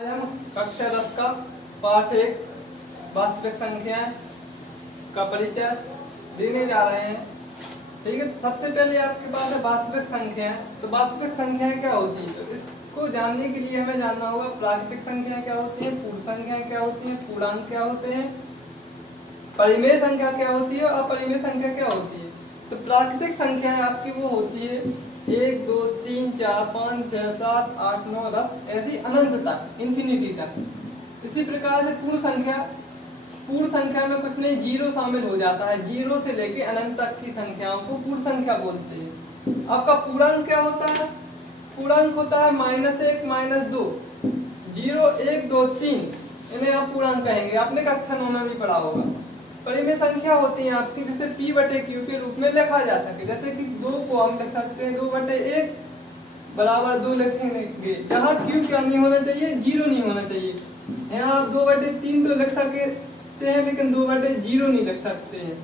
आज हम कक्षा 10 का पाठ 1 वास्तविक संख्याएं का परिचय देने जा रहे हैं। ठीक है, तो सबसे पहले आपके पास है वास्तविक संख्याएं। तो वास्तविक संख्याएं क्या होती है, तो इसको जानने के लिए हमें जानना होगा प्राकृतिक संख्याएं क्या होती हैं, पूर्ण संख्याएं क्या होती हैं, पूर्णांक क्या होते हैं, परिमेय संख्या क्या होती है और अपरिमेय संख्या क्या होती है। तो प्राकृतिक संख्याएं आपकी वो होती है 1 2 3 4 5 6 7 8 9 10 ऐसी अनंत तक, इंफिनिटी तक। इसी प्रकार से पूर्ण संख्या में कुछ नहीं, जीरो शामिल हो जाता है। जीरो से लेके अनंत तक की संख्याओं को पूर्ण संख्या बोलते हैं। आपका पूर्णांक क्या होता है? पूर्णांक होता है -1 -2 0 1 2 3, इन्हें आप पूर्णांक कहेंगे। आपने कक्षा 9 में भी पढ़ा होगा। परिमेय संख्या होती है आपकी जिसे p/q के रूप में लिखा जा सके। जैसे कि 2 को हम लिख सकते हैं 2/1 बराबर 2 लिखेंगे, जहाँ q क्या नहीं होना चाहिए, 0 नहीं होना चाहिए। यहाँ आप 2/3 तो लिख सकते हैं, लेकिन 2/0 नहीं लिख सकते हैं।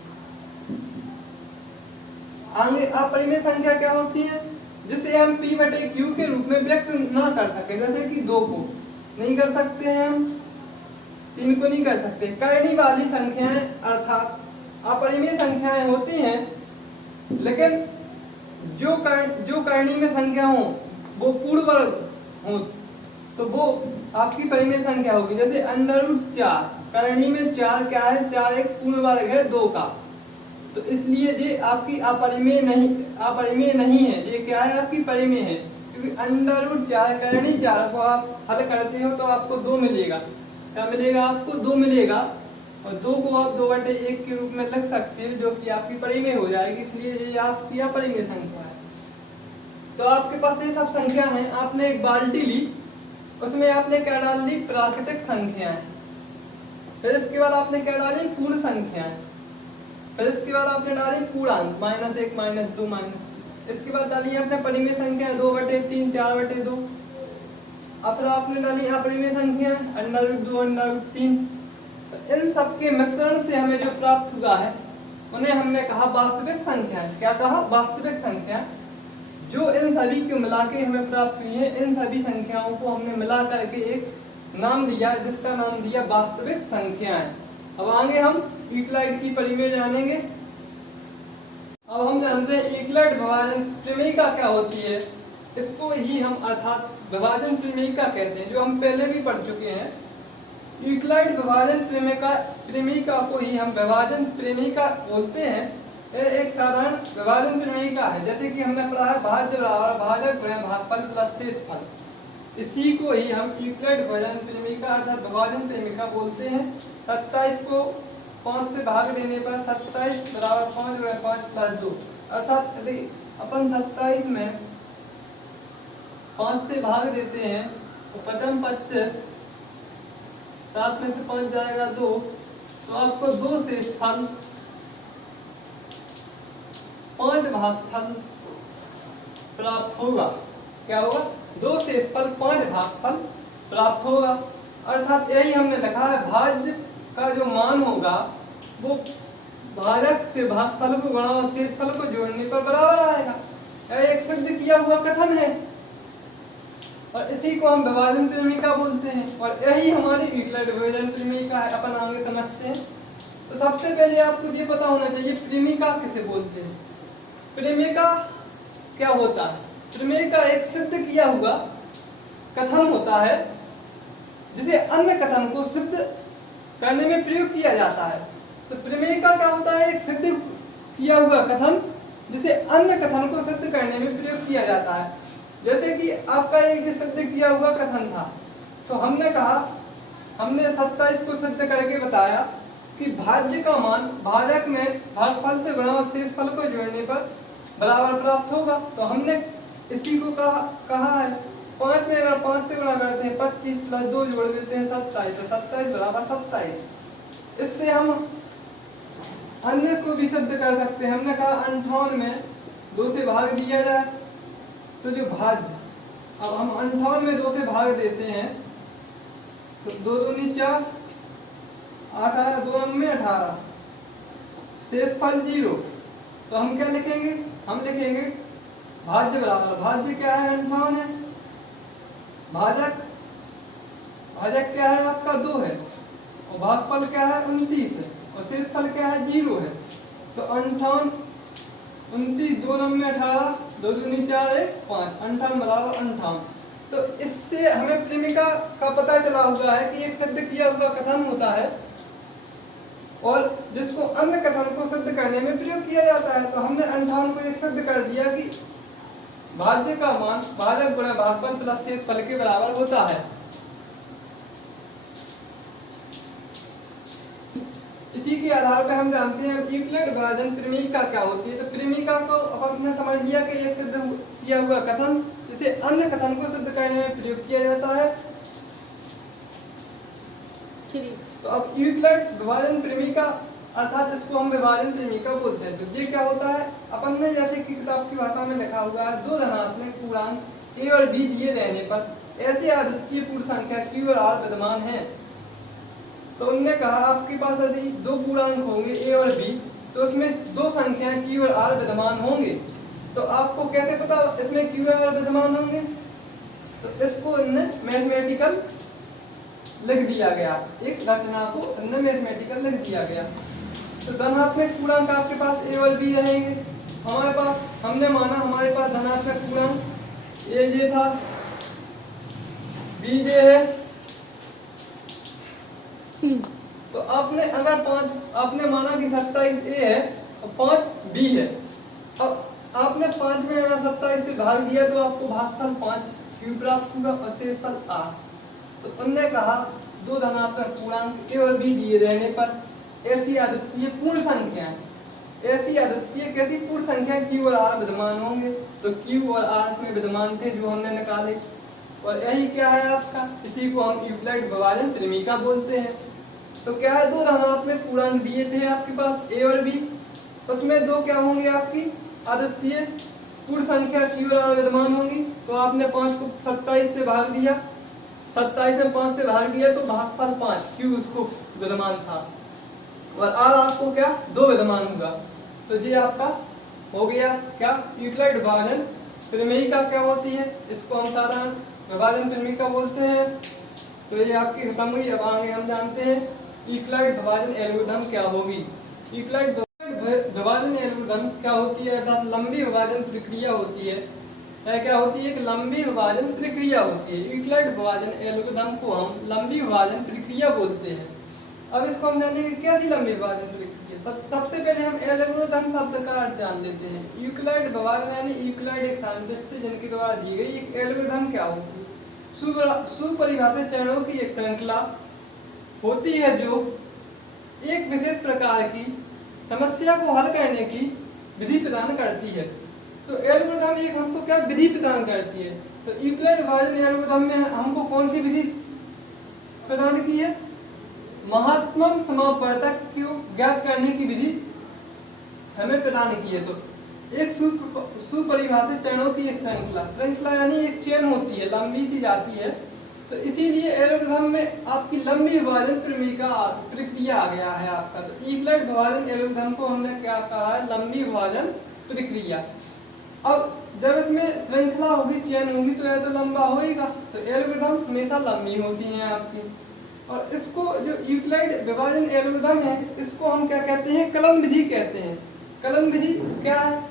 आगे अपरिमेय संख्या क्या होती है, जिसे हम p/q के रूप में व्यक्त ना कर सके। जैसे कि 2 को नहीं कर सकते हैं हम, 3 को नहीं कर सकते। करनी वाली संख्याएं अर्थात अपरिमेय संख्याएं होती हैं, लेकिन जो करनी में संख्या हो वो पूर्ण वर्ग हो तो वो आपकी परिमेय संख्या होगी। जैसे √4 करनी में 4 क्या है, 4 एक पूर्ण वर्ग है 2 का, तो इसलिए ये आपकी अपरिमेय नहीं है। ये क्या है, आपकी परिमेय है, क्योंकि √4 करनी 4 को आप हल करते हो तो आपको 2 मिलेगा। क्या मिलेगा आपको? 2 मिलेगा, और 2 को आप 2/1 के रूप में लिख सकते हैं, जो कि आपकी परिमेय हो जाएगी। इसलिए ये आपकी अपरिमेय संख्या है। तो आपके पास ये सब संख्या है। आपने एक बाल्टी ली, उसमें आपने क्या डाल दी, प्राकृतिक संख्याएं। फिर इसके बाद आपने क्या डाली, पूर्ण संख्याएं। फिर इसके बाद आपने डाली पूर्णांक -1 -2 -3। इसके बाद डाली आपने परिमेय संख्या 2/3 4/2। अब आपने डाली अपरिमेय संख्या √2 √3। इन सब के मिश्रण से हमें जो प्राप्त हुआ है उन्हें हमने कहा वास्तविक संख्या। क्या कहा? वास्तविक संख्या। जो इन सभी को मिला के हमें प्राप्त हुई है, इन सभी संख्याओं को हमने मिला करके एक नाम दिया, जिसका नाम दिया वास्तविक संख्याएं। अब आगे हम यूक्लिड की परिमेय जानेंगे। अब हम जानते हैं यूक्लिड विभाजन प्रमेयिका क्या होती है। इसको ही हम अर्थात विभाजन प्रमेयिका कहते हैं, जो हम पहले भी पढ़ चुके हैं। यूक्लिड विभाजन प्रमेयिका को ही हम विभाजन प्रमेयिका बोलते हैं। एक साधारण विभाजन प्रमेयिका है। जैसे कि हमने पढ़ा है भाज्य बराबर भाजक गुणा भागफल प्लस शेषफल। इसी को ही हम यूक्लिड विभाजन प्रमेयिका अर्थात विभाजन प्रमेयिका बोलते हैं। 27 को 5 से भाग देने पर 27 बराबर 5 गुणा 5 प्लस 2। अर्थात यदि अपन 27 में 5 से भाग देते हैं तो 5 25, 7 में से 5 जाएगा 2, तो आपको 2 शेषफल 5 भागफल प्राप्त होगा। क्या होगा? 2 शेषफल 5 भागफल प्राप्त होगा। अर्थात यही हमने लिखा है, भाज्य का जो मान होगा वो भाजक से भागफल को गुणा और शेषफल को जोड़ने पर बराबर आएगा। यह एक सिद्ध किया हुआ कथन है, और इसी को हम विभाजन प्रमेयिका बोलते हैं। और यही हमारी यूक्लिड विभाजन प्रमेयिका है। अपन आगे समझते हैं। तो सबसे पहले आपको ये पता होना चाहिए प्रमेयिका किसे बोलते हैं। प्रमेयिका क्या होता है? प्रमेयिका एक सिद्ध किया हुआ कथन होता है, जिसे अन्य कथन को सिद्ध करने में प्रयोग किया जाता है। तो प्रमेयिका क्या होता है? एक सिद्ध किया हुआ कथन, जिसे अन्य कथन को सिद्ध करने में प्रयोग किया जाता है। जैसे कि आपका एक सिद्ध किया हुआ कथन था, तो हमने कहा, हमने 27 को सिद्ध करके बताया कि भाज्य का मान भाजक में भागफल से गुणा और शेषफल को जोड़ने पर बराबर प्राप्त होगा। तो हमने इसी को कहा है। 5 में अगर 5 से गुणा करते हैं 25 प्लस 2 जोड़ देते हैं 27, तो 27 बराबर 27। इससे हम अन्य को भी सिद्ध कर सकते हैं। हमने कहा 58 में 2 से भाग दिया जाए तो जो भाज्य, अब हम 58 में 2 से भाग देते हैं तो 2 दूनी 4, 8 आया, 2 में 18, शेषफल 0। तो हम क्या लिखेंगे? हम लिखेंगे भाज्य बराबर, भाज्य क्या है? 58 है, भाजक भाजक क्या है आपका 2 है और भागफल क्या है 29 है और शेषफल क्या है 0 है। तो 58 29 2 9 18 2 दूनी 4 1 5 58 बराबर 58। तो इससे हमें प्रेमिका का पता चला हुआ है कि एक सिद्ध किया हुआ कथन होता है और जिसको अन्य कथन को सिद्ध करने में प्रयोग किया जाता है। तो हमने 58 को एक सिद्ध कर दिया कि भाज्य का मान भाजक गुणा भागफल प्लस शेषफल के बराबर होता है। इसी के आधार पर हम जानते हैं यूक्लिड विभाजन प्रेमिका क्या होती है। तो प्रेमिका को अपन ने समझ लिया कि एक सिद्ध किया हुआ कथन जिसे अन्य कथन को सिद्ध करने में प्रयोग किया जाता है। तो अब यूक्लिड विभाजन प्रेमिका अर्थात इसको हम विभाजन प्रेमिका बोलते हैं। तो ये क्या होता है, अपन ने जैसे कि किताब की भाषा में लिखा हुआ है, दो धनात्मक पूर्णांक a और b दिए रहने पर ऐसे अद्वितीय पूर्ण संख्या q और r विद्यमान है। तो उन्होंने कहा आपके पास यदि दो पूर्णांक होंगे a और b तो उसमें दो संख्याएं q और r विद्यमान होंगे। तो आपको कैसे पता इसमें q और r विद्यमान होंगे, तो इसको इनने मैथमेटिकल लिख दिया गया, एक रचना को इनने मैथमेटिकल लिख दिया गया। तो धनात्मक पूर्णांक आपके पास a और b रहेंगे। हमारे पास हमने माना हमारे पास धनात्मक पूर्णांक a j था, b j है। तो आपने अगर 5 आपने माना कि 27 a है और 5 b है। अब आपने 5 में अगर 27 से भाग दिया तो आपको भागफल 5 q प्राप्त होगा और शेषफल r। तो उन्होंने कहा दो धनात्मक पूर्णांक a और b दिए रहने पर ऐसी अद्वितीय पूर्ण संख्या ऐसी अद्वितीय कैसी पूर्ण संख्या q और r विद्यमान होंगे। तो q और r इसमें विद्यमान थे जो हमने निकाले, और यही क्या है आपका, इसी को हम यूक्लिड विभाजन प्रेमिका बोलते हैं। तो क्या है, दो धनात्मक पूर्णांक दिए थे आपके पास a और b, उसमें दो क्या होंगे आपकी अद्वितीय पूर्ण संख्या q और r विद्यमान होंगी। तो आपने 5 को 27 से भाग दिया, 27 में 5 से भाग दिया तो भागफल 5 q उसको विद्यमान था और r आपको क्या 2 विद्यमान होगा। तो ये आपका हो गया क्या, यूक्लिड विभाजन प्रेमिका क्या होती है, इसको हम साधारण विभाजन प्रेमिका बोलते हैं। तो ये आपकी खत्म हुई। अब आगे हम जानते हैं यूक्लिड विभाजन एल्गोरिथम क्या होगी। यूक्लिड विभाजन एल्गोरिथम क्या होती है, अर्थात लंबी विभाजन प्रक्रिया होती है। क्या होती है, एक लंबी विभाजन प्रक्रिया होती है। यूक्लिड विभाजन एल्गोरिथम को हम लंबी विभाजन प्रक्रिया बोलते हैं। अब इसको हम जानेंगे कैसी लंबी विभाजन प्रक्रिया। सबसे पहले हम एल्गोरिथम शब्द का अर्थ जान लेते हैं। यूक्लिड विभाजन यानी यूक्लिड एक साइंटिस्ट है जिनके द्वारा दी गई एक एल्गोरिथम क्या होती है, सुपरिभाषित चरणों की एक श्रृंखला होती है जो एक विशेष प्रकार की समस्या को हल करने की विधि प्रदान करती है। तो एल्गोरिथम एक हमको क्या विधि प्रदान करती है। तो यूक्लिड विभाजन एल्गोरिथम में हमको कौन सी विधि प्रदान की है, महत्तम समापवर्तक को ज्ञात करने की विधि हमें प्रदान की है। तो एक सुपरिभाषित चरणों की एक श्रृंखला यानी एक चेन होती है, लंबी सी जाती है। तो इसीलिए एल्गोरिथम में आपकी लंबी विभाजन प्रक्रिया आ गया है आपका। तो यूक्लिड विभाजन एल्गोरिथम को हमने क्या कहा है, लंबी विभाजन प्रक्रिया। अब जब इसमें श्रृंखला होगी, चेन होगी, तो यह तो लंबा होएगा। तो एल्गोरिथम हमेशा लंबी होती हैं आपकी। और इसको जो यूक्लिड विभाजन एल्गोरिथम है इसको हम क्या कहते हैं, कलन विधि कहते हैं। कलन विधि क्या है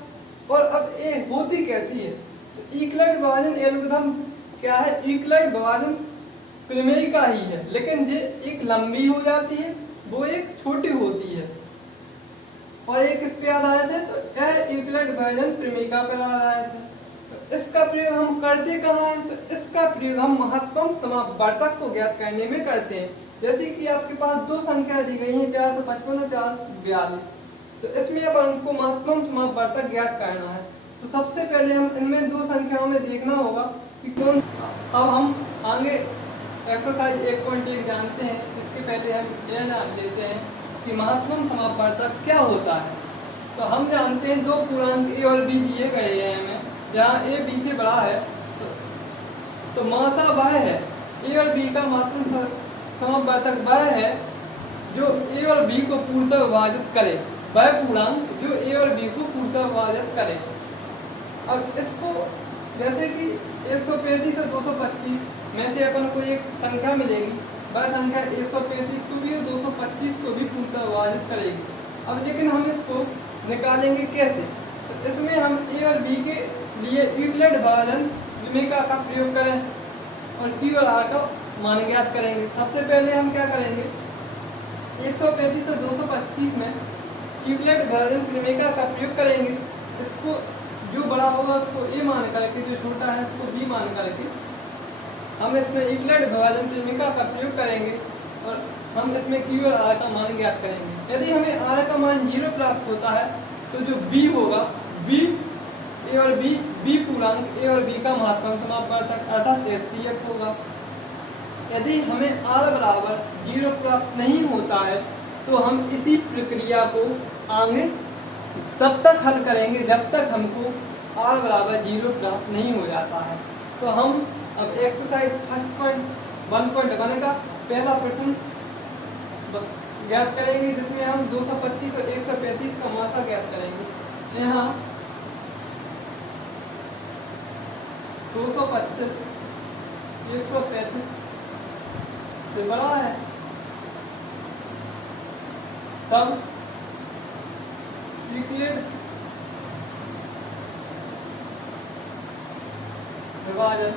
और अब ये होती कैसी है। तो यूक्लिड विभाजन एल्गोरिथम क्या है, यूक्लिड विभाजन प्रेमिका ही है, लेकिन ये एक लंबी हो जाती है, वो एक छोटी होती है। और एक किस पे आधारित है, तो यह यूक्लिड विभाजन प्रेमिका पर आधारित है। तो इसका प्रयोग हम करते कहाँ हैं, तो इसका प्रयोग हम महत्तम समापवर्तक को ज्ञात करने में करते हैं। जैसे कि आपके पास दो संख्या दी गई है 455 और 442, तो इसमें अब हमको महत्तम समापवर्तक ज्ञात करना है। तो सबसे पहले हम इनमें दो संख्याओं में देखना होगा कि कौन। अब हम आगे एक्सरसाइज 1.1 जानते हैं, इसके पहले हम यह जान लेते हैं कि महत्तम समापवर्तक क्या होता है। तो हम जानते हैं दो पूर्णांक a और b दिए गए हैं हमें, जहाँ a b से बड़ा है तो मासा वह है, a और b का महत्तम समापवर्तक वह है जो a और b को पूर्णतः विभाजित करे, वह पूर्णांक जो a और b को पूर्णतः विभाजित करे। अब इसको जैसे कि 135 और 225 में से अपन को एक संख्या मिलेगी, वह संख्या 135 को भी और 225 को भी पूर्णतः विभाजित करेगी। अब लेकिन हम इसको निकालेंगे कैसे? तो इसमें हम ए और बी के लिए यूक्लिड विभाजन भूमिका का प्रयोग करें और क्यू और आर का मान ज्ञात करेंगे। सबसे पहले हम क्या करेंगे, 135 और 225 में यूक्लिड विभाजन भूमिका का प्रयोग करेंगे। इसको जो बड़ा होगा उसको ए मान करके, जो छोटा है उसको बी मान करके हम इसमें यूक्लिड विभाजन भूमिका का प्रयोग करेंगे और हम इसमें क्यू और आर का मान ज्ञात करेंगे। यदि हमें आर का मान 0 प्राप्त होता है तो जो बी होगा, बी ए और बी पूर्णांक ए और बी का महत्तम समापवर्तक अर्थात एचसीएफ होगा। यदि हमें आर बराबर 0 प्राप्त नहीं होता है तो हम इसी प्रक्रिया को आगे तब तक हल करेंगे जब तक हमको आर बराबर 0 प्राप्त नहीं हो जाता है। तो हम अब एक्सरसाइज 1.1 का पहला प्रश्न ज्ञात करेंगे, जिसमें हम 225 और 135 का मात्रा ज्ञात करेंगे। यहाँ 225 135 से बड़ा है, तब यूक्लिड विभाजन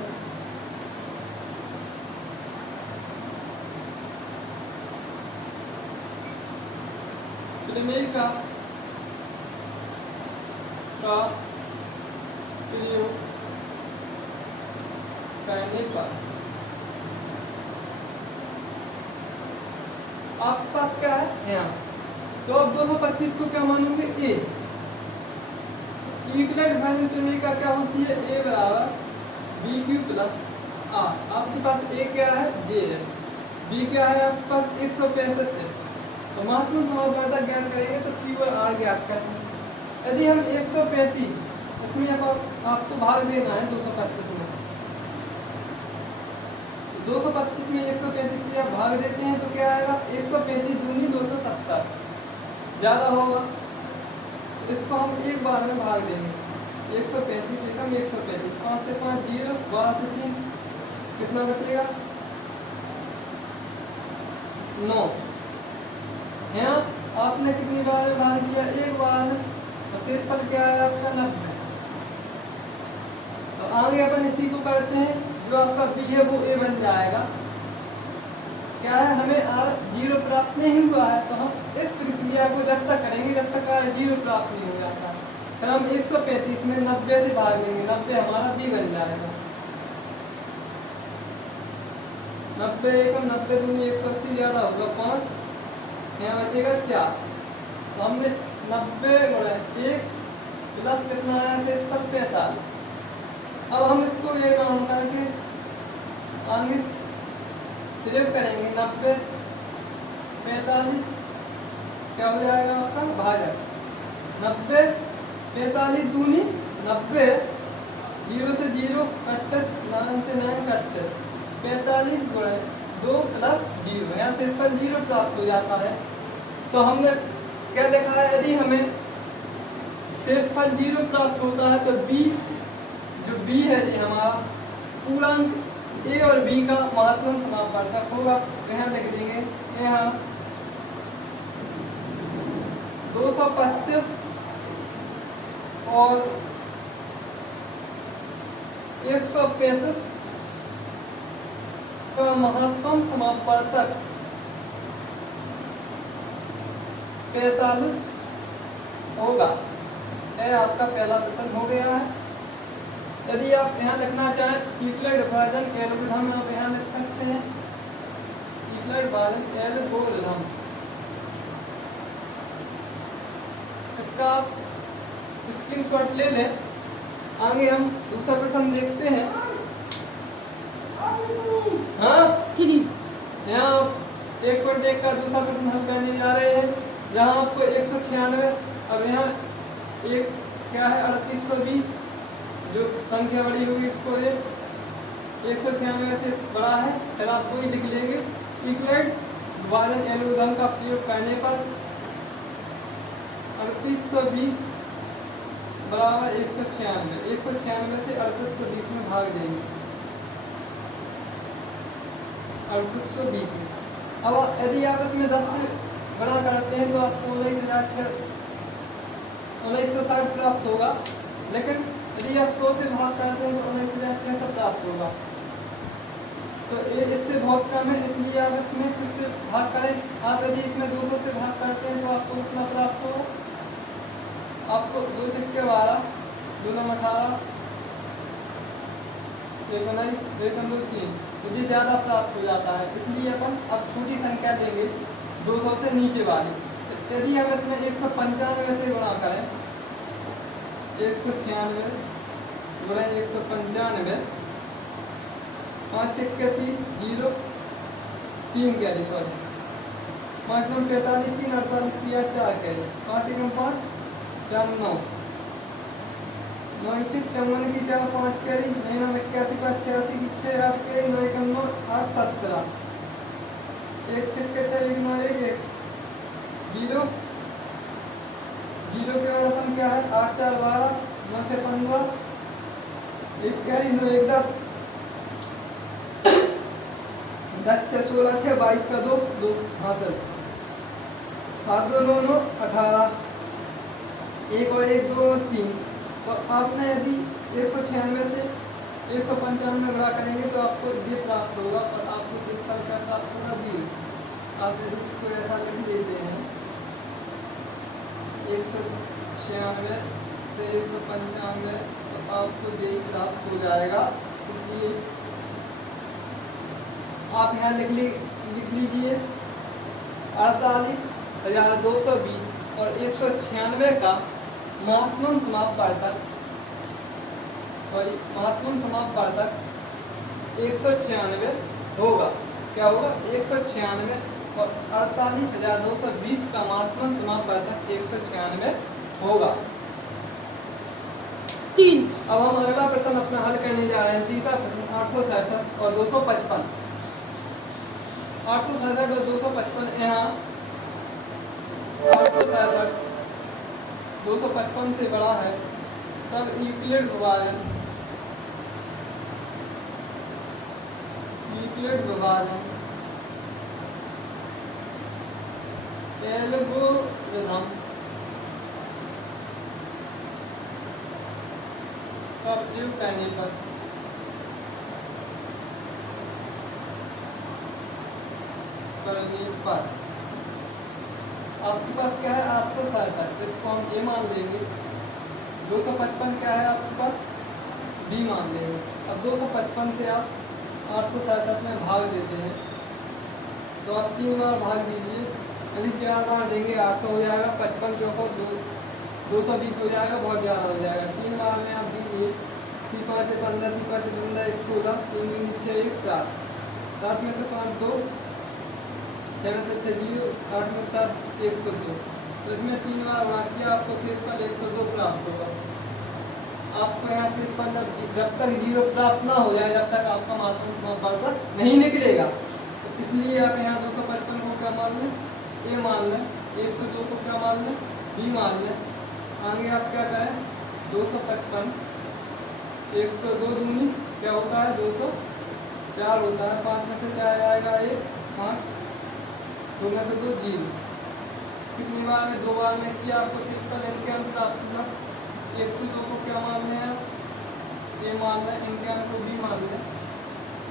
भूमिका का प्रयोग करने पर आपके पास क्या है यहाँ। तो अब 225 को क्या मानोगे, ए। यूक्लिड विभाजन भूमिका क्या होती है, ए बराबर बी क्यू प्लस आर। आपके पास ए क्या है, जे है, बी क्या है आपके पास 135 है। तो महत्वपूर्ण समापवर्तक ज्ञात करेंगे तो क्यू और आर ज्ञात करेंगे। यदि हम 135 इसमें अब आपको भाग देना है 225 में, 225 में 135 से आप भाग देते हैं तो क्या आएगा, 135 दूनी 270 ज़्यादा होगा। इसको हम एक बार में भाग देंगे, 135 एकम 135, 5 से 5 0, 12 से 3 कितना बचेगा 9। यहाँ आपने कितनी बार में भाग दिया, एक बार में, तो शेषफल क्या है आपका 90। तो आगे अपन इसी को करते हैं, जो आपका बी है वो ए बन जाएगा। क्या है, हमें आर 0 प्राप्त नहीं हुआ है तो हम इस प्रक्रिया को जब तक करेंगे जब तक आर 0 प्राप्त नहीं हो जाता। फिर हम 135 में 90 से भाग देंगे, 90 हमारा बी बन जाएगा। 90 एकम 90 दूनी 180 ज़्यादा होगा 5, यहाँ बचेगा 4। तो हमने 90 गुणा 1 प्लस कितना आया शेषफल 45। अब हम इसको ये काम करके आगे प्रयोग करेंगे, 90 45 क्या हो जाएगा आपका भाजक, 90 45 दूनी 90, 0 से 0 कट्टे, 9 से 9 कट्टे, 45 गुणे 2 प्लस 0, यहाँ से इसका 0 प्राप्त हो जाता है। तो हमने क्या लिखा है, यदि हमें शेषफल 0 प्राप्त होता है तो बी, जो बी है ये हमारा पूर्णांक ए और बी का महत्वपूर्ण समापवर्तक होगा। तो यहाँ लिख देंगे, यहाँ 225 और 135 का महत्तम समापवर्तक 45 होगा। यह आपका पहला प्रश्न हो गया है। यदि आप यहाँ लिखना चाहें यूक्लिड विभाजन एल्गोरिथम, आप यहाँ लिख सकते हैं यूक्लिड विभाजन एल्गोरिथम। इसका आप स्क्रीनशॉट ले लें। आगे हम दूसरा प्रश्न देखते हैं। हाँ, यहाँ 1.1 का दूसरा प्रश्न हल करने जा रहे हैं, जहाँ आपको 196, अब यहाँ एक क्या है 3820, जो संख्या बड़ी होगी इसको 196 से बड़ा है, फिर आप कोई लिख लेंगे। यूक्लिड विभाजन एल्गोरिथम का प्रयोग करने पर 3820 बराबर 196 से 3820 में भाग देंगे। 3820 में। अब यदि आप इसमें 10 से बड़ा करते हैं तो आपको 1960 प्राप्त होगा, लेकिन यदि आप 100 से भाग करते हैं तो 19,600 प्राप्त होगा। तो ये इससे बहुत कम है, इसलिए आप इसमें किससे भाग करें। आप यदि इसमें 200 से भाग करते हैं तो आपको कितना प्राप्त होगा, आपको 2 छक्के 12, 2 नम 18, 1 9 1 2 3, मुझे ज़्यादा प्राप्त हो जाता है, इसलिए अपन अब छोटी संख्या देंगे 200 से नीचे वाली। यदि हम इसमें 195 से गुणा करें, 196 गुणा 195, 5 छक्के 30, 0 3 कैरी, सॉरी 5 9 45, 3 48 3 4 कैरी, 5 1 5 4 9 9 6 54 की 4 5 कैरी, 9 9 81 5 86 की 6 8 कैरी, 9 1 9 8 17, 1 छक्के 6 1 9 1 1 0 0 के बाद अपन क्या है 8 4 12, 9 6 15, 1 कैरी, 9 1 10, 10 6 16 6 22 का 2 2 हासिल, 7 2 9 9 18, 1 और 1 2 और 3। तो आपने यदि 196 से 195 में गुणा करेंगे तो आपको ये प्राप्त होगा, और आपको शेषफल क्या प्राप्त होगा 0। आप यदि इसको ऐसा लिख देते हैं 196 से 195, तो आपको ये प्राप्त हो जाएगा। इसलिए आप यहाँ लिख लीजिए 48,220 और 196 का महत्तम समापवर्तक 196 होगा। क्या होगा 196, और 48,220 का महत्तम समापवर्तक 196 होगा। 3। अब हम अगला प्रश्न अपना हल करने जा रहे हैं। तीसरा प्रश्न 867 और 255। 867 और 255, यहाँ 867 255 से बड़ा है, तब यूक्लिड विभाजन एल्गोरिथम का प्रयोग करने पर आपके पास क्या है 867, इसको हम ए मान लेंगे। 255 क्या है आपके पास, बी मान लेंगे। अब 255 से आप 867 में भाग देते हैं, तो आप 3 बार भाग दीजिए, यदि 4 बार देंगे 800 हो जाएगा, 55 चौको 220 हो जाएगा, बहुत ज़्यादा हो जाएगा। 3 बार में आप दीजिए, 3 5 15, 3 5 15 116, 3 6 1 7, 7 में से 5 2, 7 से 6 0, 8 में 7 102। तो इसमें 3 बार भाग किया, आपको शेषफल 102 प्राप्त होगा। आपको यहाँ शेषफल जब तक 0 प्राप्त ना हो जाए, जब तक आपका महत्तम समापवर्तक नहीं निकलेगा। तो इसलिए आप यहाँ 255 को क्या मान लें, ए मान लें, 102 को क्या मान लें, बी मान लें। आगे आप क्या करें, 255 102 दूनी क्या होता है 204 होता है, 5 में से क्या आएगा 1 5, 2 में से 2 0। कितनी बार में 2 बार में किया, आपको शेषफल इनके अंक प्राप्त हुआ। 102 को क्या मान लें आप, ए मान लें, इनके अंक को बी मान लें।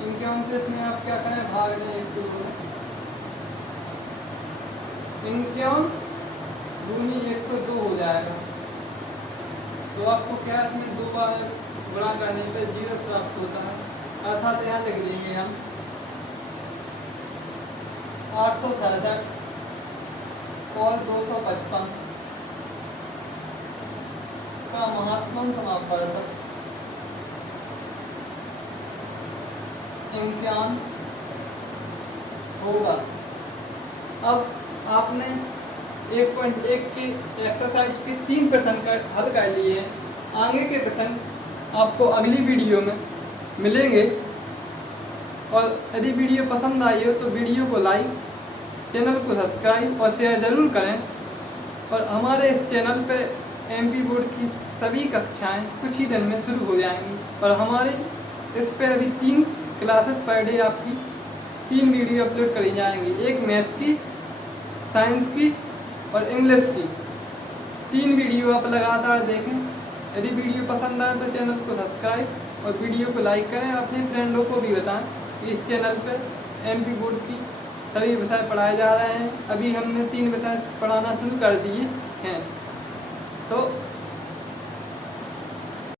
इनके अंक से इसमें आप क्या करें, भाग दें 102 में। इनके अंक दूनी 102 हो जाएगा। तो आपको क्या इसमें 2 बार गुणा करने पे 0 प्राप्त होता है, अर्थात यहाँ लिख देंगे हम 867 और 255 का महत्तम समापवर्तक इम्तिहान होगा। अब आपने 1.1 की एक्सरसाइज के 3 प्रश्न हल कर लिए हैं। आगे के प्रश्न आपको अगली वीडियो में मिलेंगे, और यदि वीडियो पसंद आई हो तो वीडियो को लाइक, चैनल को सब्सक्राइब और शेयर ज़रूर करें। और हमारे इस चैनल पे एमपी बोर्ड की सभी कक्षाएं कुछ ही दिन में शुरू हो जाएंगी, और हमारे इस पे अभी 3 क्लासेस पर डे आपकी 3 वीडियो अपलोड करी जाएंगी, एक मैथ की, साइंस की और इंग्लिश की। 3 वीडियो आप लगातार देखें। यदि वीडियो पसंद आए तो चैनल को सब्सक्राइब और वीडियो को लाइक करें। अपने फ्रेंडों को भी बताएं कि इस चैनल पर MP बोर्ड की सभी विषय पढ़ाए जा रहे हैं। अभी हमने 3 विषय पढ़ाना शुरू कर दिए हैं। तो